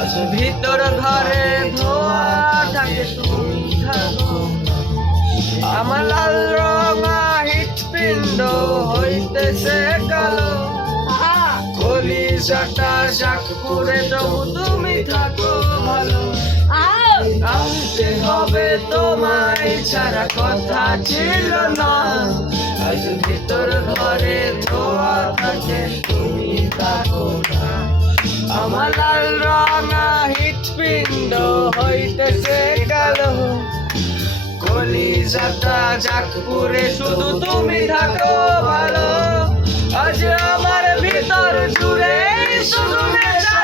আজ ভিতর ঘরে ধোয়া থাকে তুমি থাকো আমার লাল রঙা হৃৎপিণ্ড হইতেছে কালো কলিজাটা জাক পুরে তবু তুমি থাকো ভালো আসতে হবে তোমায় ছাড়া কথা ছিল না আজ ভিতর ঘরে ধোয়া থাকে তুমি থাকো না আমার লাল রঙা হৃৎপিণ্ড হইতেছে কালো কলিজাটা জাক পুরে শুধু তুমি থাকো ভালো আজ আমার ভিতর জুড়ে শুধু নেশা